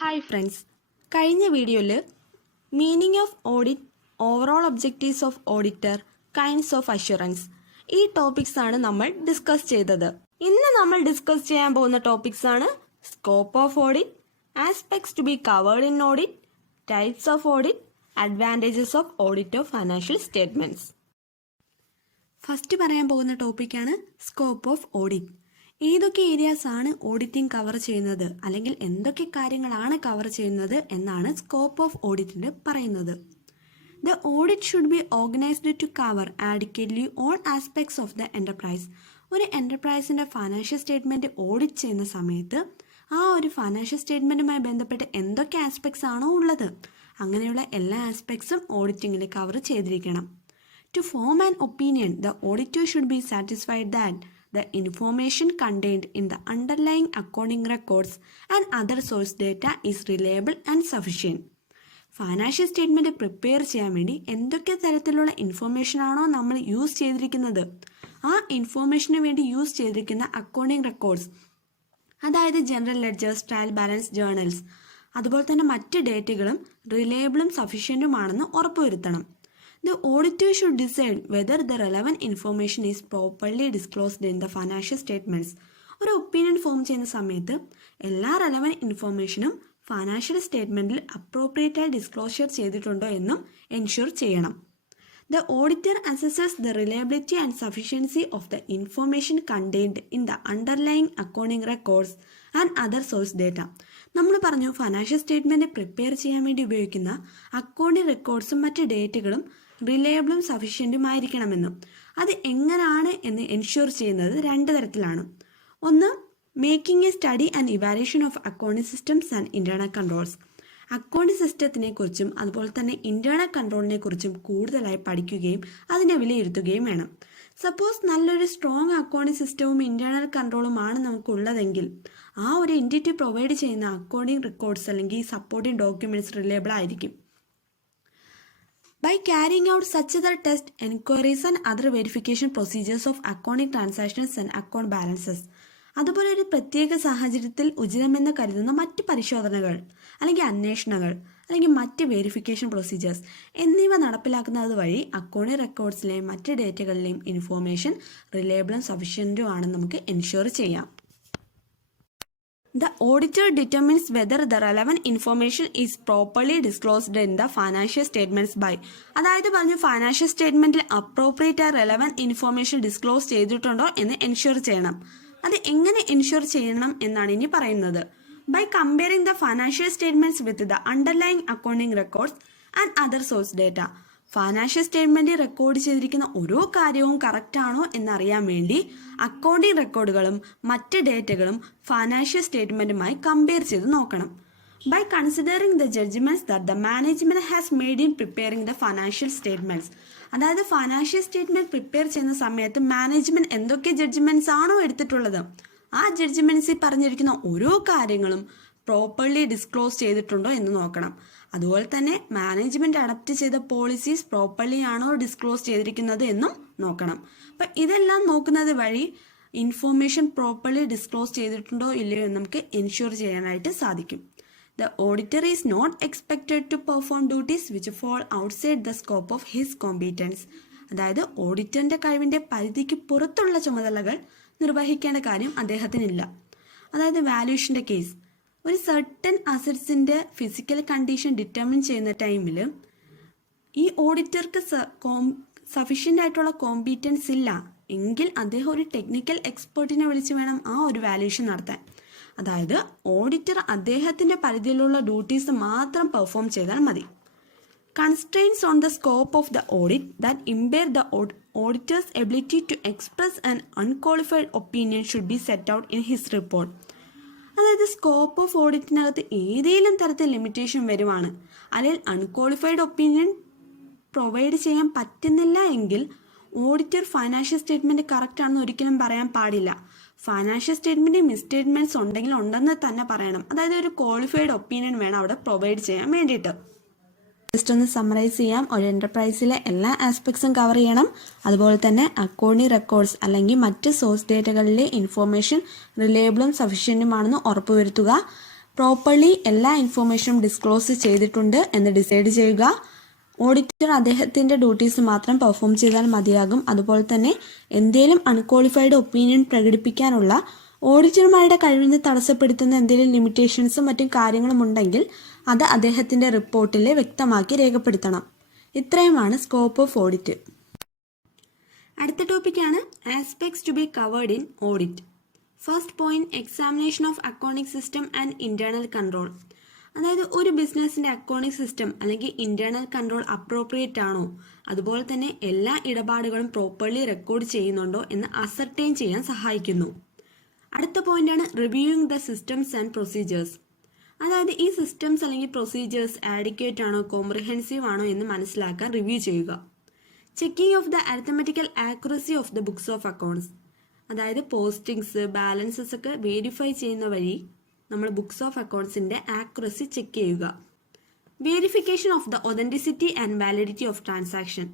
Hi friends, കഴിഞ്ഞ വീഡിയോയിൽ meaning of audit, overall objectives of auditor, kinds of assurance ഈ topics ആണ് നമ്മൾ ഡിസ്കസ് ചെയ്തത്. ഇന്ന് നമ്മൾ ഡിസ്കസ് ചെയ്യാൻ പോകുന്ന ടോപ്പിക്സ് ആണ് scope of audit, aspects to be covered in audit, types of audit, advantages of audit of financial statements. First പറയാൻ പോകുന്ന ടോപ്പിക്കാണ് സ്കോപ്പ് ഓഫ് ഓഡിറ്റ്. ഏതൊക്കെ ഏരിയാസ് ആണ് ഓഡിറ്റിംഗ് കവർ ചെയ്യുന്നത്, അല്ലെങ്കിൽ എന്തൊക്കെ കാര്യങ്ങളാണ് കവർ ചെയ്യുന്നത് എന്നാണ് സ്കോപ്പ് ഓഫ് ഓഡിറ്റിൽ പറയുന്നത്. The audit should be organised to cover adequately all aspects of the enterprise. ഒരു എന്റർപ്രൈസിന്റെ ഫൈനാൻഷ്യൽ സ്റ്റേറ്റ്മെന്റ് ഓഡിറ്റ് ചെയ്യുന്ന സമയത്ത് ആ ഒരു ഫൈനാൻഷ്യൽ സ്റ്റേറ്റ്മെന്റുമായി ബന്ധപ്പെട്ട് എന്തൊക്കെ ആസ്പെക്ട്സ് ആണോ ഉള്ളത്, അങ്ങനെയുള്ള എല്ലാ ആസ്പെക്ട്സും ഓഡിറ്റിംഗിൽ കവർ ചെയ്തിരിക്കണം. To form an opinion, the auditor should be satisfied that the information contained in the underlying accounting records and other source data is reliable and sufficient. Financial statement prepare ചെയ്യാൻ വേണ്ടി എന്തൊക്കെ തരത്തിലുള്ള information ആണോ നമ്മൾ use ചെയ്തിരിക്കുന്നത്, ആ information വേണ്ടി use ചെയ്തിരിക്കുന്ന അക്കൗണ്ടിംഗ് റെക്കോർഡ്സ്, അതായത് general ledgers, trial balance journals, അതുപോലെ തന്നെ മറ്റ് ഡേറ്റകളും റിലയബിളും സഫീഷ്യൻറ്റുമാണെന്ന് ഉറപ്പുവരുത്തണം. The auditor should decide whether the relevant information is properly disclosed in the financial statements. ഒരു ഒപ്പീനിയൻ ഫോം ചെയ്യുന്ന സമയത്ത് എല്ലാ റെലവൻറ്റ് ഇൻഫോർമേഷനും ഫൈനാൻഷ്യൽ സ്റ്റേറ്റ്മെൻറ്റിൽ അപ്രോപ്രിയേറ്റ് ആയി ഡിസ്ക്ലോഷർ ചെയ്തിട്ടുണ്ടോ എന്നും എൻഷുർ ചെയ്യണം. The auditor assesses the reliability and sufficiency of the information contained in the underlying accounting records and other source data. നമ്മൾ പറഞ്ഞു ഫൈനാൻഷ്യൽ സ്റ്റേറ്റ്മെൻറ്റ് പ്രിപ്പയർ ചെയ്യാൻ വേണ്ടി ഉപയോഗിക്കുന്ന അക്കൗണ്ടിംഗ് റെക്കോർഡ്സും മറ്റ് ഡേറ്റകളും റിലയബിളും സഫീഷ്യൻറ്റുമായിരിക്കണമെന്നും. അത് എങ്ങനെയാണ് എന്ന് എൻഷുർ ചെയ്യുന്നത് രണ്ട് തരത്തിലാണ്. ഒന്ന്, making a study and evaluation of accounting systems and internal controls. Accounting സിസ്റ്റത്തിനെ കുറിച്ചും അതുപോലെ തന്നെ ഇന്റേണൽ കൺട്രോളിനെ കുറിച്ചും കൂടുതലായി പഠിക്കുകയും അതിനെ വിലയിരുത്തുകയും വേണം. സപ്പോസ് നല്ലൊരു സ്ട്രോങ് അക്കൗണ്ടിംഗ് സിസ്റ്റവും ഇന്റേണൽ കൺട്രോളുമാണ് നമുക്കുള്ളതെങ്കിൽ ആ ഒരു എൻറ്റിറ്റി പ്രൊവൈഡ് ചെയ്യുന്ന അക്കൗണ്ടിംഗ് റെക്കോർഡ്സ് അല്ലെങ്കിൽ സപ്പോർട്ടിംഗ് ഡോക്യുമെന്റ്സ് റിലയബിൾ ആയിരിക്കും. By carrying out such other test, enquiries and other verification procedures of accounting transactions and account balances. അതുപോലെ ഒരു പ്രത്യേക സാഹചര്യത്തിൽ ഉചിതമെന്ന് കരുതുന്ന മറ്റ് പരിശോധനകൾ അല്ലെങ്കിൽ അന്വേഷണങ്ങൾ അല്ലെങ്കിൽ മറ്റ് വെരിഫിക്കേഷൻ പ്രൊസീജിയേഴ്സ് എന്നിവ നടപ്പിലാക്കുന്നത് വഴി അക്കൗണ്ടിംഗ് റെക്കോർഡ്സിലെയും മറ്റ് ഡേറ്റകളിലെയും ഇൻഫോർമേഷൻ റിലയബിളും സഫീഷ്യൻറ്റും ആണെന്ന് നമുക്ക് എൻഷുർ ചെയ്യാം. The auditor determines whether the relevant information is properly disclosed in the financial statements by. അതായത് പറഞ്ഞു ഫൈനാൻഷ്യൽ സ്റ്റേറ്റ്മെന്റിൽ അപ്രോപ്രിയേറ്റ് ആയ റെലവൻറ്റ് ഇൻഫോർമേഷൻ ഡിസ്ക്ലോസ് ചെയ്തിട്ടുണ്ടോ എന്ന് എൻഷുർ ചെയ്യണം. അത് എങ്ങനെ എൻഷുർ ചെയ്യണം എന്നാണ് ഇനി പറയുന്നത്. By comparing the financial statements with the underlying accounting records and other source data. Financial statement record ചെയ്തിരിക്കുന്ന ഓരോ കാര്യവും കറക്റ്റ് ആണോ എന്നറിയാൻ വേണ്ടി അക്കൗണ്ടിംഗ് റെക്കോർഡുകളും മറ്റ് ഡേറ്റകളും ഫൈനാൻഷ്യൽ സ്റ്റേറ്റ്മെന്റുമായി കമ്പയർ ചെയ്ത് നോക്കണം. By considering the judgements that the management has made in preparing the financial statements. അതായത് ഫൈനാൻഷ്യൽ സ്റ്റേറ്റ്മെന്റ് പ്രിപ്പയർ ചെയ്യുന്ന സമയത്ത് മാനേജ്മെന്റ് എന്തൊക്കെ ജഡ്ജ്മെന്റ്സ് ആണോ എടുത്തിട്ടുള്ളത്, ആ ജഡ്ജ്മെന്റ്സിൽ പറഞ്ഞിരിക്കുന്ന ഓരോ കാര്യങ്ങളും പ്രോപ്പർലി ഡിസ്ക്ലോസ് ചെയ്തിട്ടുണ്ടോ എന്ന് നോക്കണം. അതുപോലെ തന്നെ മാനേജ്മെന്റ് അഡപ്റ്റ് ചെയ്ത പോളിസീസ് പ്രോപ്പർലി ആണോ ഡിസ്ക്ലോസ് ചെയ്തിരിക്കുന്നത് എന്നും നോക്കണം. അപ്പം ഇതെല്ലാം നോക്കുന്നത് വഴി ഇൻഫോർമേഷൻ പ്രോപ്പർലി ഡിസ്ക്ലോസ് ചെയ്തിട്ടുണ്ടോ ഇല്ലയോ എന്ന് നമുക്ക് എൻഷുർ ചെയ്യാനായിട്ട് സാധിക്കും. The auditor is not expected to perform duties which fall outside the scope of his competence. അതായത് ഓഡിറ്ററിന്റെ കഴിവിന്റെ പരിധിക്ക് പുറത്തുള്ള ചുമതലകൾ നിർവഹിക്കേണ്ട കാര്യം അദ്ദേഹത്തിനില്ല. അതായത് വാല്യൂഷന്റെ കേസ്, ഒരു സർട്ടൻ അസറ്റ്സിന്റെ ഫിസിക്കൽ കണ്ടീഷൻ ഡിറ്റർമിൻ ചെയ്യുന്ന ടൈമിൽ ഈ ഓഡിറ്റർക്ക് സഫീഷ്യൻ്റ് ആയിട്ടുള്ള കോമ്പീറ്റൻസ് ഇല്ല എങ്കിൽ അദ്ദേഹം ഒരു ടെക്നിക്കൽ എക്സ്പേർട്ടിനെ വിളിച്ച് വേണം ആ ഒരു വാല്യൂഷൻ നടത്താൻ. അതായത് ഓഡിറ്റർ അദ്ദേഹത്തിന്റെ പരിധിയിലുള്ള ഡ്യൂട്ടീസ് മാത്രം പെർഫോം ചെയ്താൽ മതി. Constraints on the scope of the audit that impair the auditor's ability to express an unqualified opinion should be set out in his report. അതായത് സ്കോപ്പ് ഓഫ് ഓഡിറ്റിനകത്ത് ഏതെങ്കിലും തരത്തിൽ ലിമിറ്റേഷൻ വരുവാണ്, അല്ലെങ്കിൽ അൺക്വാളിഫൈഡ് ഒപ്പീനിയൻ പ്രൊവൈഡ് ചെയ്യാൻ പറ്റുന്നില്ല എങ്കിൽ ഓഡിറ്റർ ഫൈനാൻഷ്യൽ സ്റ്റേറ്റ്മെന്റ് കറക്റ്റ് ആണെന്ന് ഒരിക്കലും പറയാൻ പാടില്ല. ഫൈനാൻഷ്യൽ സ്റ്റേറ്റ്മെന്റ് മിസ്സ്റ്റേറ്റ്മെന്റ്സ് ഉണ്ടെങ്കിൽ ഉണ്ടെന്ന് തന്നെ പറയണം. അതായത് ഒരു ക്വാളിഫൈഡ് ഒപ്പീനിയൻ വേണം അവിടെ പ്രൊവൈഡ് ചെയ്യാൻ വേണ്ടിയിട്ട്. ജസ്റ്റ് ഒന്ന് സമ്മറൈസ് ചെയ്യാം. ഒരു എന്റർപ്രൈസിലെ എല്ലാ ആസ്പെക്ട്സും കവർ ചെയ്യണം. അതുപോലെ തന്നെ അക്കൗണ്ടിംഗ് റെക്കോർഡ്സ് അല്ലെങ്കിൽ മറ്റ് സോഴ്സ് ഡേറ്റകളിലെ ഇൻഫോർമേഷൻ റിലയബിളും സഫീഷ്യൻറ്റുമാണെന്ന് ഉറപ്പുവരുത്തുക. പ്രോപ്പർലി എല്ലാ ഇൻഫോർമേഷനും ഡിസ്ക്ലോസ് ചെയ്തിട്ടുണ്ട് എന്ന് ഡിസൈഡ് ചെയ്യുക. ഓഡിറ്റർ അദ്ദേഹത്തിൻ്റെ ഡ്യൂട്ടീസ് മാത്രം പെർഫോം ചെയ്താൽ മതിയാകും. അതുപോലെ തന്നെ എന്തെങ്കിലും അൺക്വാളിഫൈഡ് ഒപ്പീനിയൻ പ്രകടിപ്പിക്കാനുള്ള ഓഡിറ്റർമാരുടെ കഴിവിനെ തടസ്സപ്പെടുത്തുന്ന എന്തെങ്കിലും ലിമിറ്റേഷൻസും മറ്റും കാര്യങ്ങളും ഉണ്ടെങ്കിൽ അത് അദ്ദേഹത്തിൻ്റെ റിപ്പോർട്ടിൽ വ്യക്തമാക്കി രേഖപ്പെടുത്തണം. ഇത്രയുമാണ് സ്കോപ്പ് ഓഫ് ഓഡിറ്റ്. അടുത്ത ടോപ്പിക്കാണ് aspects to be covered in audit. First point, examination of accounting system and internal control. അതായത് ഒരു ബിസിനസിന്റെ അക്കൗണ്ടിംഗ് സിസ്റ്റം അല്ലെങ്കിൽ ഇന്റേണൽ കൺട്രോൾ അപ്രോപ്രിയേറ്റ് ആണോ, അതുപോലെ തന്നെ എല്ലാ ഇടപാടുകളും പ്രോപ്പർലി റെക്കോർഡ് ചെയ്യുന്നുണ്ടോ എന്ന് അസർട്ടൈൻ ചെയ്യാൻ സഹായിക്കുന്നു. അടുത്ത പോയിന്റാണ് reviewing the systems and procedures. അതായത് ഈ സിസ്റ്റംസ് അല്ലെങ്കിൽ പ്രൊസീജിയേഴ്സ് ആഡിക്വേറ്റ് ആണോ, കോംപ്രിഹെൻസീവ് ആണോ എന്ന് മനസ്സിലാക്കാൻ റിവ്യൂ ചെയ്യുക. Checking of the arithmetical accuracy of the books of accounts. അതായത് പോസ്റ്റിങ്സ്, ബാലൻസസ് ഒക്കെ വെരിഫൈ ചെയ്യുന്ന വഴി നമ്മൾ ബുക്സ് ഓഫ് അക്കൗണ്ട്സിന്റെ ആക്യുറസി ചെക്ക് ചെയ്യുക. Verification of the authenticity and validity of transaction.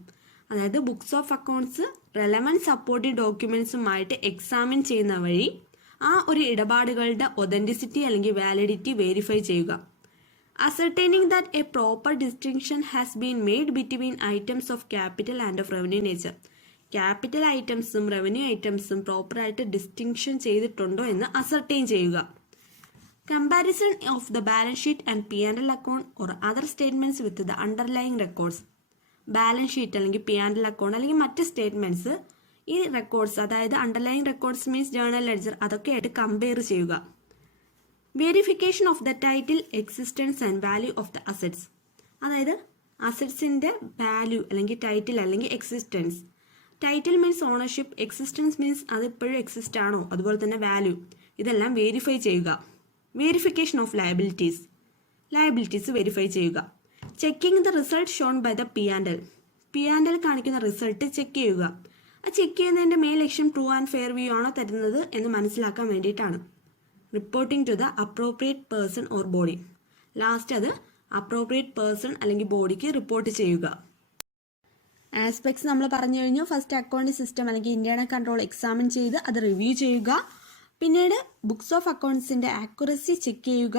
അതായത് books of accounts relevant supportive ഡോക്യുമെന്റ്സുമായിട്ട് എക്സാമിൻ ചെയ്യുന്ന വഴി ആ ഒരു ഇടപാടുകളുടെ ഒതന്റിസിറ്റി അല്ലെങ്കിൽ വാലിഡിറ്റി വെരിഫൈ ചെയ്യുക. Ascertaining that a proper distinction has been made between items of capital and of revenue nature. Capital ഐറ്റംസും റവന്യൂ ഐറ്റംസും പ്രോപ്പറായിട്ട് ഡിസ്റ്റിങ്ഷൻ ചെയ്തിട്ടുണ്ടോ എന്ന് അസർട്ടൈൻ ചെയ്യുക. Comparison of the balance sheet and P&L account or other statements with the underlying records. Balance sheet അല്ലെങ്കിൽ P&L account അല്ലെങ്കിൽ മറ്റ് statements ഈ റെക്കോർഡ്സ്, അതായത് underlying records means journal ledger, അതൊക്കെ ആയിട്ട് കമ്പയർ ചെയ്യുക. Verification of the title, existence and value of the assets. അതായത് അസറ്റ്സിന്റെ value അല്ലെങ്കിൽ ടൈറ്റിൽ അല്ലെങ്കിൽ existence. Title means ownership, existence means അത് ഇപ്പോഴും എക്സിസ്റ്റ് ആണോ, അതുപോലെ തന്നെ വാല്യൂ, ഇതെല്ലാം വെരിഫൈ ചെയ്യുക. Verification of liabilities, liabilities verify ചെയ്യുക. Checking the result shown by the P&L കാണിക്കുന്ന റിസൾട്ട് ചെക്ക് ചെയ്യുക. ആ ചെക്ക് ചെയ്യുന്നതിൻ്റെ മെയിൻ ലക്ഷ്യം ട്രൂ ആൻഡ് ഫെയർ വ്യൂ ആണോ തരുന്നത് എന്ന് മനസ്സിലാക്കാൻ വേണ്ടിയിട്ടാണ്. Reporting to the appropriate person or body. Last അത് അപ്രോപ്രിയേറ്റ് പേഴ്സൺ അല്ലെങ്കിൽ ബോഡിക്ക് റിപ്പോർട്ട് ചെയ്യുക. ആസ്പെക്ട്സ് നമ്മൾ പറഞ്ഞു കഴിഞ്ഞു. ഫസ്റ്റ് അക്കൗണ്ടിംഗ് സിസ്റ്റം അല്ലെങ്കിൽ ഇന്റേണൽ കൺട്രോൾ എക്സാമിൻ ചെയ്ത് അത് റിവ്യൂ ചെയ്യുക. പിന്നീട് ബുക്സ് ഓഫ് അക്കൗണ്ട്സിന്റെ ആക്യുറസി ചെക്ക് ചെയ്യുക.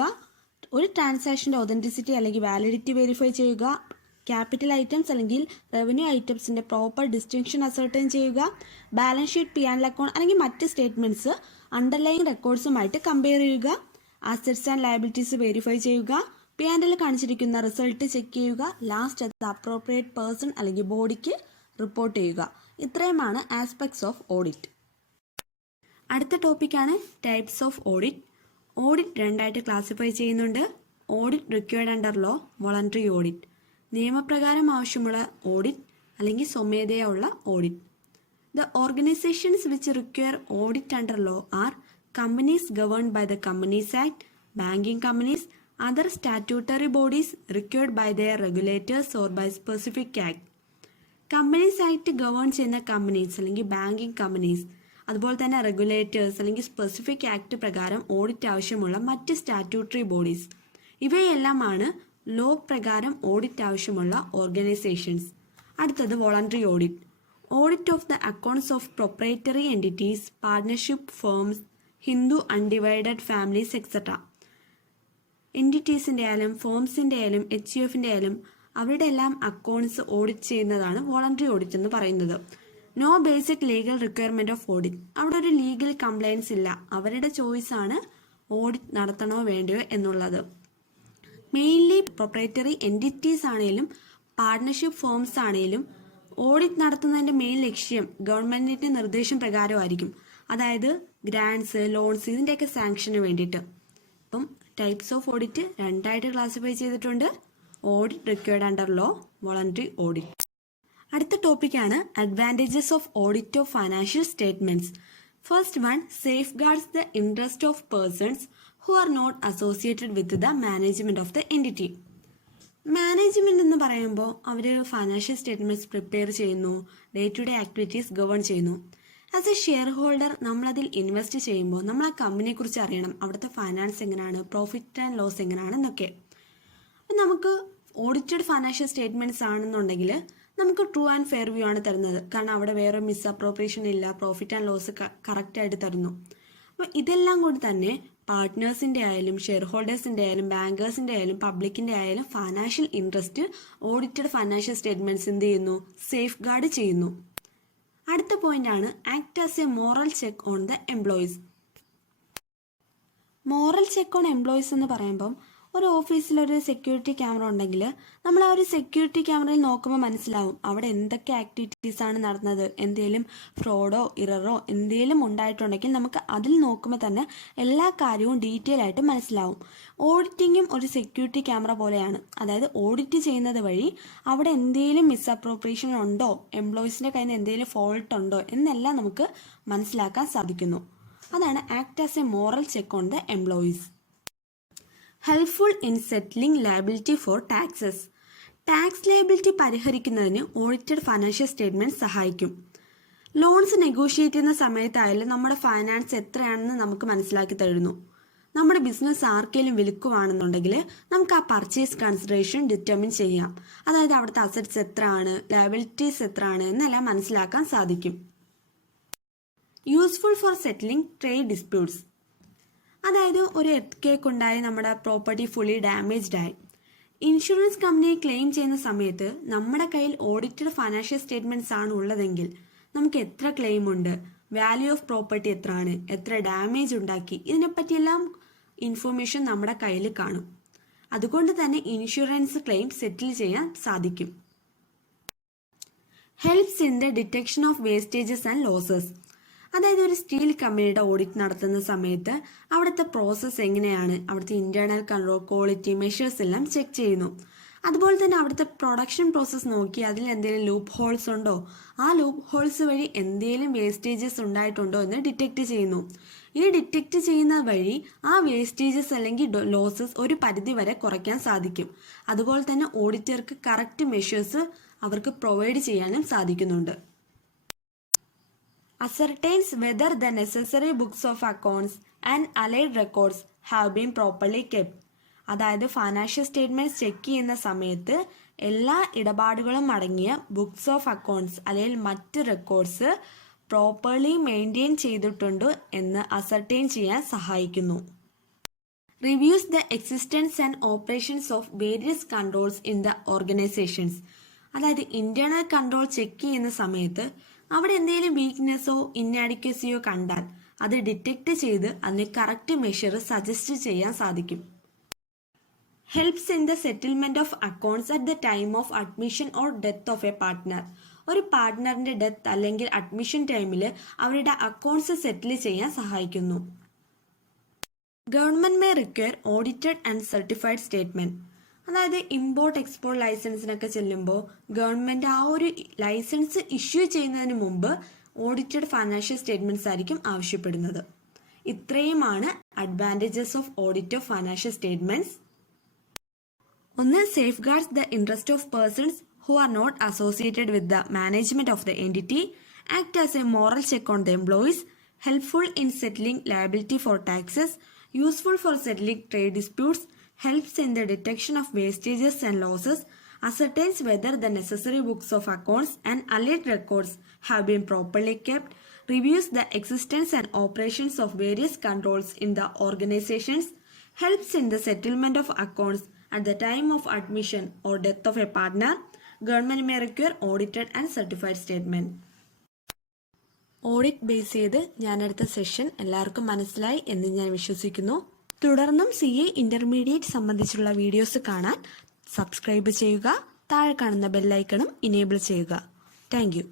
ഒരു ട്രാൻസാക്ഷന്റെ ഒതന്റിസിറ്റി അല്ലെങ്കിൽ വാലിഡിറ്റി വെരിഫൈ ചെയ്യുക. ക്യാപിറ്റൽ ഐറ്റംസ് അല്ലെങ്കിൽ റവന്യൂ ഐറ്റംസിന്റെ പ്രോപ്പർ ഡിസ്റ്റിങ്ഷൻ അസർട്ടൈൻ ചെയ്യുക. ബാലൻസ് ഷീറ്റ്, P&L അക്കൗണ്ട് അല്ലെങ്കിൽ മറ്റ് സ്റ്റേറ്റ്മെന്റ്സ് അണ്ടർലൈൻ റെക്കോർഡ്സുമായിട്ട് കമ്പയർ ചെയ്യുക. അസറ്റ്സ് ആൻഡ് ലയബിലിറ്റീസ് വെരിഫൈ ചെയ്യുക. P&L കാണിച്ചിരിക്കുന്ന റിസൾട്ട് ചെക്ക് ചെയ്യുക. ലാസ്റ്റ് അത് അപ്രോപ്രിയേറ്റ് പേഴ്സൺ അല്ലെങ്കിൽ ബോഡിക്ക് റിപ്പോർട്ട് ചെയ്യുക. ഇത്രയുമാണ് ആസ്പെക്ട്സ് ഓഫ് ഓഡിറ്റ്. അടുത്ത ടോപ്പിക്കാണ് ടൈപ്സ് ഓഫ് ഓഡിറ്റ്. ഓഡിറ്റ് രണ്ടായിട്ട് ക്ലാസിഫൈ ചെയ്യുന്നുണ്ട്. Audit required under law, voluntary audit. നിയമപ്രകാരം ആവശ്യമുള്ള ഓഡിറ്റ് അല്ലെങ്കിൽ സ്വമേധയാ ഉള്ള audit. The organisations which require audit under law are companies governed by the companies act, banking companies, other statutory bodies required by their regulators or by specific act. Companies act govern ചെയ്യുന്ന companies അല്ലെങ്കിൽ banking companies, അതുപോലെ തന്നെ regulators അല്ലെങ്കിൽ specific act പ്രകാരം audit ആവശ്യമുള്ള മറ്റ് statutory bodies, ഇവയെല്ലാമാണ് law പ്രകാരം ഓഡിറ്റ് ആവശ്യമുള്ള ഓർഗനൈസേഷൻസ്. അടുത്തത് voluntary audit. Audit of the accounts of proprietary entities, partnership firms, Hindu undivided families etcetera. എൻറ്റിറ്റീസിൻ്റെ ആയാലും ഫേംസിൻ്റെ ആയാലും HUFൻ്റെ ആയാലും അവരുടെ എല്ലാം അക്കൗണ്ട്സ് ഓഡിറ്റ് ചെയ്യുന്നതാണ് വോളണ്ടറി ഓഡിറ്റ് എന്ന് പറയുന്നത്. No basic legal requirement of audit. അവിടെ ഒരു ലീഗൽ കംപ്ലൈൻസ് ഇല്ല. അവരുടെ ചോയ്സാണ് ഓഡിറ്റ് നടത്തണോ വേണ്ടയോ എന്നുള്ളത്. മെയിൻലി പ്രൊപ്രൈറ്ററി എൻറ്റിറ്റീസ് ആണെങ്കിലും പാർട്ണർഷിപ്പ് ഫേംസ് ആണെങ്കിലും ഓഡിറ്റ് നടത്തുന്നതിൻ്റെ മെയിൻ ലക്ഷ്യം ഗവൺമെൻറ്റിൻ്റെ നിർദ്ദേശം പ്രകാരമായിരിക്കും. അതായത് ഗ്രാൻസ്, ലോൺസ്, ഇതിൻ്റെയൊക്കെ സാങ്ഷന് വേണ്ടിയിട്ട്. അപ്പം ടൈപ്സ് ഓഫ് ഓഡിറ്റ് രണ്ടായിട്ട് ക്ലാസിഫൈ ചെയ്തിട്ടുണ്ട്. Audit required under law, voluntary audit. അടുത്ത ടോപ്പിക്കാണ് advantages of audit of financial statements. First one, safeguards the interest of persons who are not associated with the management of the entity. Management എന്ന് പറയുമ്പോൾ അവർ financial statements prepare ചെയ്യുന്നു, day to day activities govern ചെയ്യുന്നു. As a shareholder നമ്മളതിൽ invest ചെയ്യുമ്പോൾ നമ്മൾ ആ കമ്പനിയെ കുറിച്ച് അറിയണം. അവിടുത്തെ ഫൈനാൻസ് എങ്ങനെയാണ്, പ്രോഫിറ്റ് ആൻഡ് ലോസ് എങ്ങനെയാണെന്നൊക്കെ. അപ്പം നമുക്ക് ഓഡിറ്റഡ് ഫൈനാൻഷ്യൽ സ്റ്റേറ്റ്മെന്റ്സ് ആണെന്നുണ്ടെങ്കിൽ നമുക്ക് ട്രൂ ആൻഡ് ഫെയർ വ്യൂ ആണ് തരുന്നത്. കാരണം അവിടെ വേറെ മിസ് അപ്രോപ്രിയേഷൻ ഇല്ല, പ്രോഫിറ്റ് ആൻഡ് ലോസ് കറക്റ്റായിട്ട് തരുന്നു. അപ്പോൾ ഇതെല്ലാം കൊണ്ട് തന്നെ പാർട്ട്നേഴ്സിൻ്റെ ആയാലും ഷെയർ ഹോൾഡേഴ്സിൻ്റെ ആയാലും ബാങ്കേഴ്സിൻ്റെ ആയാലും പബ്ലിക്കിൻ്റെ ആയാലും financial interest audited financial statements എന്ത് ചെയ്യുന്നു, സേഫ് ഗാർഡ് ചെയ്യുന്നു. അടുത്ത പോയിന്റാണ് act as a moral check on the employees. Moral check on employees എന്ന് പറയുമ്പം ഒരു ഓഫീസിലൊരു സെക്യൂരിറ്റി ക്യാമറ ഉണ്ടെങ്കിൽ നമ്മൾ ആ ഒരു സെക്യൂരിറ്റി ക്യാമറയിൽ നോക്കുമ്പോൾ മനസ്സിലാവും അവിടെ എന്തൊക്കെ ആക്ടിവിറ്റീസാണ് നടന്നത്. എന്തെങ്കിലും ഫ്രോഡോ ഇററോ എന്തെങ്കിലും ഉണ്ടായിട്ടുണ്ടെങ്കിൽ നമുക്ക് അതിൽ നോക്കുമ്പോൾ തന്നെ എല്ലാ കാര്യവും ഡീറ്റെയിൽ ആയിട്ട് മനസ്സിലാവും. ഓഡിറ്റിങ്ങും ഒരു സെക്യൂരിറ്റി ക്യാമറ പോലെയാണ്. അതായത് ഓഡിറ്റ് ചെയ്യുന്നത് വഴി അവിടെ എന്തെങ്കിലും മിസ്അപ്രോപ്രിയേഷൻ ഉണ്ടോ, എംപ്ലോയീസിൻ്റെ കയ്യിൽ നിന്ന് എന്തെങ്കിലും ഫോൾട്ട് ഉണ്ടോ എന്നെല്ലാം നമുക്ക് മനസ്സിലാക്കാൻ സാധിക്കുന്നു. അതാണ് act as a moral check on the employees. Helpful in settling liability for taxes. Tax liability പരിഹരിക്കുന്നതിന് ഓഡിറ്റഡ് ഫൈനാൻഷ്യൽ സ്റ്റേറ്റ്മെന്റ് സഹായിക്കും. ലോൺസ് നെഗോഷിയേറ്റ് ചെയ്യുന്ന സമയത്തായാലും നമ്മുടെ ഫൈനാൻസ് എത്രയാണെന്ന് നമുക്ക് മനസ്സിലാക്കി തരുന്നു. നമ്മുടെ ബിസിനസ് ആർക്കെങ്കിലും വിൽക്കുവാണെന്നുണ്ടെങ്കിൽ നമുക്ക് ആ പർച്ചേസ് കൺസിഡറേഷൻ ഡിറ്റർമിൻ ചെയ്യാം. അതായത് അവിടുത്തെ അസറ്റ്സ് എത്രയാണ്, ലയബിലിറ്റീസ് എത്രയാണ് എന്നെല്ലാം മനസ്സിലാക്കാൻ സാധിക്കും. Useful for settling trade disputes. അതായത് ഒരു എർത്ത് കേക്ക് ഉണ്ടായി നമ്മുടെ പ്രോപ്പർട്ടി ഫുള്ളി ഡാമേജ്ഡ് ആയി. ഇൻഷുറൻസ് കമ്പനിയെ ക്ലെയിം ചെയ്യുന്ന സമയത്ത് നമ്മുടെ കയ്യിൽ ഓഡിറ്റഡ് ഫൈനാൻഷ്യൽ സ്റ്റേറ്റ്മെന്റ്സ് ആണ് ഉള്ളതെങ്കിൽ നമുക്ക് എത്ര ക്ലെയിം ഉണ്ട്, വാല്യൂ ഓഫ് പ്രോപ്പർട്ടി എത്രയാണ്, എത്ര ഡാമേജ് ഉണ്ടാക്കി, ഇതിനെപ്പറ്റിയെല്ലാം ഇൻഫർമേഷൻ നമ്മുടെ കയ്യിൽ കാണും. അതുകൊണ്ട് തന്നെ ഇൻഷുറൻസ് ക്ലെയിം സെറ്റിൽ ചെയ്യാൻ സാധിക്കും. Helps in the detection of wastages and losses. അതായത് ഒരു സ്റ്റീൽ കമ്പനിയുടെ ഓഡിറ്റ് നടത്തുന്ന സമയത്ത് അവിടുത്തെ പ്രോസസ്സ് എങ്ങനെയാണ്, അവിടുത്തെ ഇന്റേണൽ കൺട്രോൾ, ക്വാളിറ്റി മെഷേഴ്സ് എല്ലാം ചെക്ക് ചെയ്യുന്നു. അതുപോലെ തന്നെ അവിടുത്തെ പ്രൊഡക്ഷൻ പ്രോസസ്സ് നോക്കി അതിൽ എന്തെങ്കിലും ലൂപ്പ് ഹോൾസ് ഉണ്ടോ, ആ ലൂപ്പ് ഹോൾസ് വഴി എന്തെങ്കിലും വേസ്റ്റേജസ് ഉണ്ടായിട്ടുണ്ടോ എന്ന് ഡിറ്റക്ട് ചെയ്യുന്നു. ഈ ഡിറ്റക്ട് ചെയ്യുന്ന വഴി ആ വേസ്റ്റേജസ് അല്ലെങ്കിൽ ലോസസ് ഒരു പരിധി വരെ കുറയ്ക്കാൻ സാധിക്കും. അതുപോലെ തന്നെ ഓഡിറ്റർക്ക് കറക്റ്റ് മെഷേഴ്സ് അവർക്ക് പ്രൊവൈഡ് ചെയ്യാനും സാധിക്കുന്നുണ്ട്. Ascertains whether the necessary books of accounts and allied records have been properly kept. അതായത് ഫൈനാൻഷ്യൽ സ്റ്റേറ്റ്മെന്റ്സ് ചെക്ക് ചെയ്യുന്ന സമയത്ത് എല്ലാ ഇടപാടുകളും അടങ്ങിയ ബുക്സ് ഓഫ് അക്കൗണ്ട്സ് അല്ലെങ്കിൽ മറ്റ് റെക്കോർഡ്സ് പ്രോപ്പർലി മെയിൻറ്റെയിൻ ചെയ്തിട്ടുണ്ടോ എന്ന് അസർട്ടൈൻ ചെയ്യാൻ സഹായിക്കുന്നു. Reviews the existence and operations of various controls in the organisations. അതായത് ഇന്റേണൽ കൺട്രോൾ ചെക്ക് ചെയ്യുന്ന സമയത്ത് അവിടെ എന്തെങ്കിലും വീക്ക്നെസ്സോ ഇന്നാഡിക്വസിയോ കണ്ടാൽ അത് ഡിറ്റക്ട് ചെയ്ത് അതിന് കറക്റ്റ് മെഷർ സജസ്റ്റ് ചെയ്യാൻ സാധിക്കും. Helps in the settlement of accounts at the time of admission or death of A partner. ഒരു പാർട്ട്ണറിന്റെ ഡെത്ത് അല്ലെങ്കിൽ അഡ്മിഷൻ ടൈമിൽ അവരുടെ അക്കൗണ്ട്സ് സെറ്റിൽ ചെയ്യാൻ സഹായിക്കുന്നു. Government may require audited and certified statement. അതായത് ഇമ്പോർട്ട് എക്സ്പോർട്ട് ലൈസൻസിനൊക്കെ ചെല്ലുമ്പോൾ ഗവൺമെന്റ് ആ ഒരു ലൈസൻസ് ഇഷ്യൂ ചെയ്യുന്നതിന് മുമ്പ് ഓഡിറ്റഡ് ഫൈനാൻഷ്യൽ സ്റ്റേറ്റ്മെന്റ്സ് ആയിരിക്കും ആവശ്യപ്പെടുന്നത്. ഇത്രയുമാണ് advantages of audit of financial statements. ഒന്ന്, safeguards the interest of persons who are not associated with the management of the entity, act as a moral check on the employees, helpful in settling liability for taxes, useful for settling trade disputes, helps in the detection of wastages and losses, ascertains whether the necessary books of accounts and allied records have been properly kept, reviews the existence and operations of various controls in the organizations, helps in the settlement of accounts at the time of admission or death of a partner. Government may require audited and certified statement. Audit base ചെയ്ത് ഞാനെടുത്ത session എല്ലാവർക്കും മനസ്സിലായി എന്ന് ഞാൻ വിശ്വസിക്കുന്നു. തുടർന്നും CA intermediate സംബന്ധിച്ചുള്ള videos കാണാൻ subscribe ചെയ്യുക. താഴെ കാണുന്ന ബെല്ലൈക്കണും ഇനേബിൾ ചെയ്യുക. Thank you.